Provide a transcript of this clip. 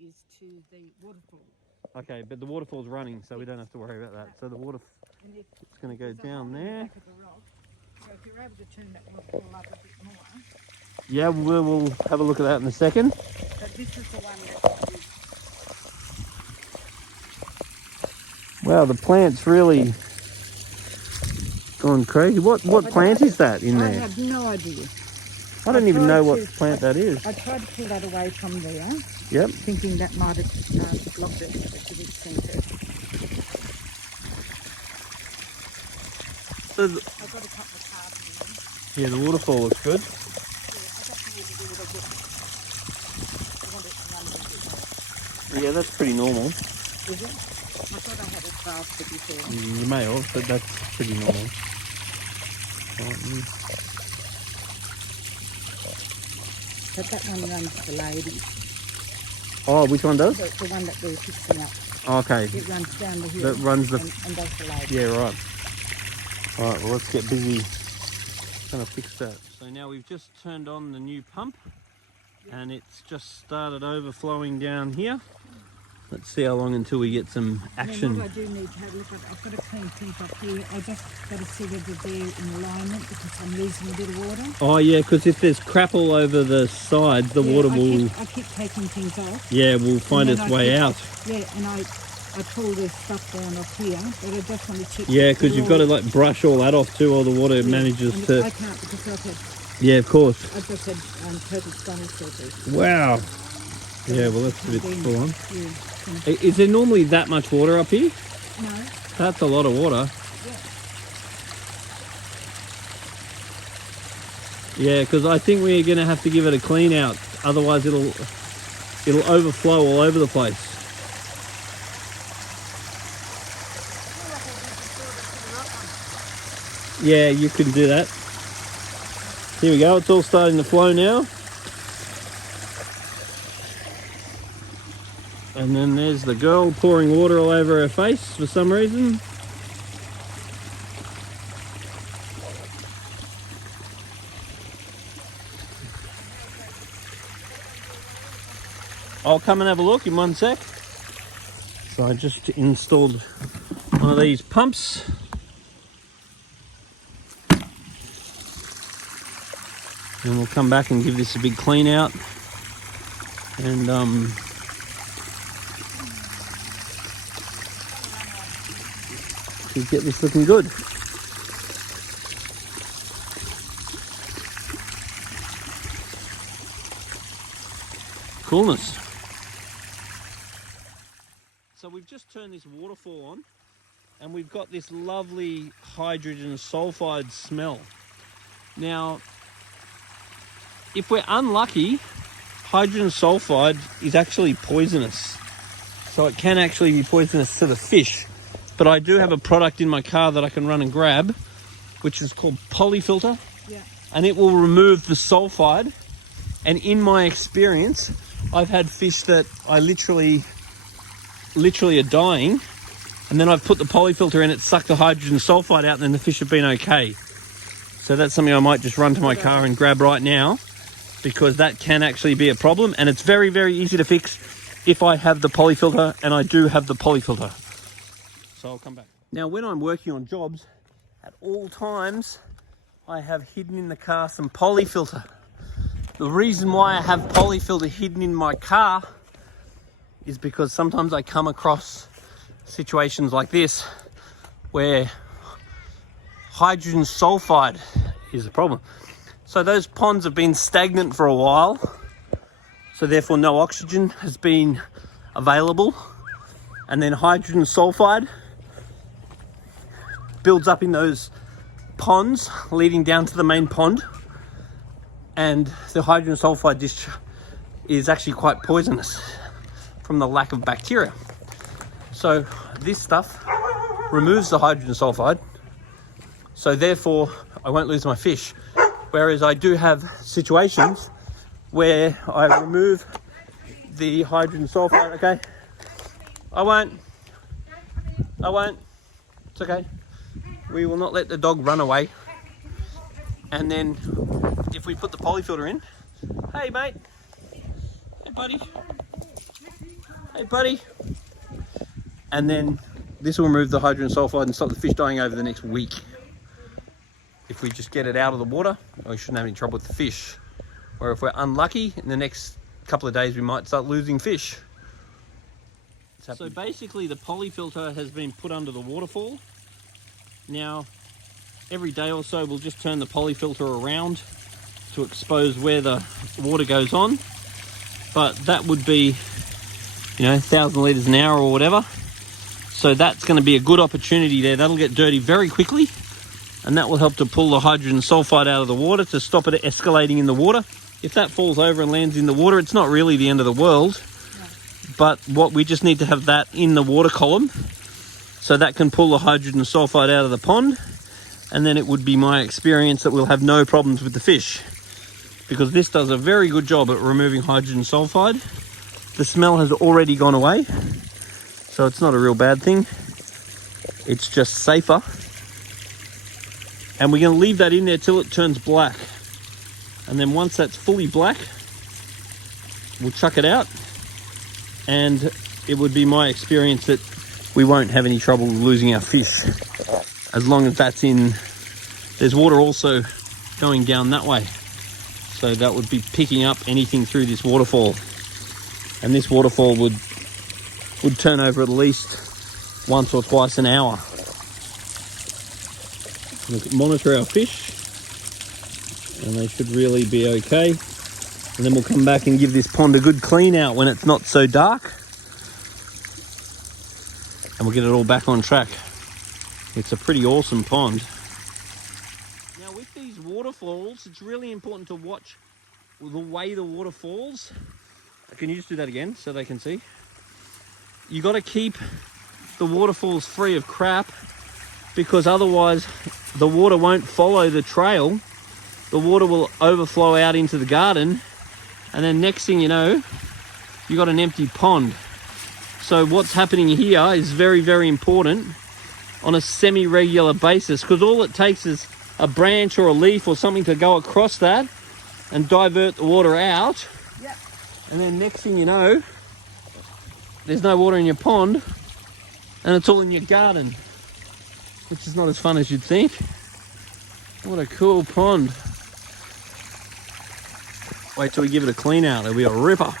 is to the waterfall. Okay, but the waterfall's running, so we don't have to worry about that. So the water, it's going to go down there. So if you're able to turn that waterfall up a bit more. Yeah, we'll have a look at that in a second. But this is the one that is... Wow, the plant's really gone crazy. What plant is that in there? I have no idea. I don't even know what plant that is. I tried to pull that away from there. Yep. Thinking that might have blocked it, but it didn't seem to. So I've got a couple of cards in there. yeah, the waterfall looks good. Yeah, I just need to do it a bit. I want it to run a little bit more. Yeah, that's pretty normal. Is it? I thought I had it faster before. You may have, but that's pretty normal. But that one runs the ladies. Oh, which one does? The one that we're fixing up. Okay. It runs down the hill. That runs the... and does the ladies. Yeah, right. All right, well, let's get busy trying to fix that. So now we've just turned on the new pump and it's just started overflowing down here. Let's see how long until we get some action. What I do need to have a look at, I've got to clean things up here. I just got to see whether they're in alignment because I'm losing a bit of water. Oh yeah, because if there's crap all over the sides, the water will... I keep taking things off. Yeah, will find its way out. Yeah, and I pull this stuff down off here, but I just want to check. Yeah, because you've got to like brush all that off too, or the water manages to... I can't because I've had... Yeah, of course. I've just had total stomach surgery. Wow. Yeah, well that's a bit full on. Yeah. Is there normally that much water up here? No. That's a lot of water. Yeah, because I think we're going to have to give it a clean out. Otherwise it'll overflow all over the place. Yeah, you can do that. Here we go, it's all starting to flow now. And then there's the girl pouring water all over her face for some reason. I'll come and have a look in 1 sec. So I just installed one of these pumps. And we'll come back and give this a big clean out. And get this looking good. Coolness. So we've just turned this waterfall on and we've got this lovely hydrogen sulphide smell. Now, if we're unlucky, hydrogen sulphide is actually poisonous. So it can actually be poisonous to the fish. But I do have a product in my car that I can run and grab, which is called Polyfilter. Yeah. And it will remove the sulphide. And in my experience, I've had fish that I literally are dying. And then I've put the Polyfilter in it, sucked the hydrogen sulphide out, and then the fish have been okay. So that's something I might just run to my car and grab right now, because that can actually be a problem. And it's very, very easy to fix if I have the Polyfilter, and I do have the Polyfilter. So I'll come back. Now, when I'm working on jobs, at all times, I have hidden in the car some Polyfilter. The reason why I have Polyfilter hidden in my car is because sometimes I come across situations like this where hydrogen sulphide is a problem. So those ponds have been stagnant for a while, so therefore no oxygen has been available, and then hydrogen sulphide builds up in those ponds leading down to the main pond, and the hydrogen sulphide dish is actually quite poisonous from the lack of bacteria. So this stuff removes the hydrogen sulphide, so therefore I won't lose my fish. Whereas I do have situations where I remove the hydrogen sulphide. Okay, I won't, it's okay. We will not let the dog run away. And then if we put the Polyfilter in, hey mate, hey buddy, Hey buddy. And then this will remove the hydrogen sulphide and stop the fish dying over the next week. If we just get it out of the water, we shouldn't have any trouble with the fish. Or if we're unlucky, in the next couple of days we might start losing fish. So basically the polyfilter has been put under the waterfall. Now, every day or so we'll just turn the polyfilter around to expose where the water goes on. But that would be, 1,000 litres an hour or whatever. So that's going to be a good opportunity there. That'll get dirty very quickly, and that will help to pull the hydrogen sulphide out of the water to stop it escalating in the water. If that falls over and lands in the water, it's not really the end of the world. But what we just need to have that in the water column, so that can pull the hydrogen sulphide out of the pond, and then it would be my experience that we'll have no problems with the fish, because this does a very good job at removing hydrogen sulphide. The smell has already gone away, so it's not a real bad thing. It's just safer. And we're going to leave that in there till it turns black. And then once that's fully black, we'll chuck it out. And it would be my experience that we won't have any trouble losing our fish, as long as that's in. There's water also going down that way, so that would be picking up anything through this waterfall, and this waterfall would turn over at least once or twice an hour. Monitor our fish, and they should really be okay. And then we'll come back and give this pond a good clean out when it's not so dark. And we'll get it all back on track. It's a pretty awesome pond. Now with these waterfalls, it's really important to watch the way the water falls. Can you just do that again so they can see? You got to keep the waterfalls free of crap, because otherwise the water won't follow the trail. The water will overflow out into the garden, and then next thing you know, you got an empty pond. So what's happening here is very, very important on a semi-regular basis, because all it takes is a branch or a leaf or something to go across that and divert the water out. Yep. And then next thing you know, there's no water in your pond, and it's all in your garden, which is not as fun as you'd think. What a cool pond. Wait till we give it a clean out, it'll be a ripper.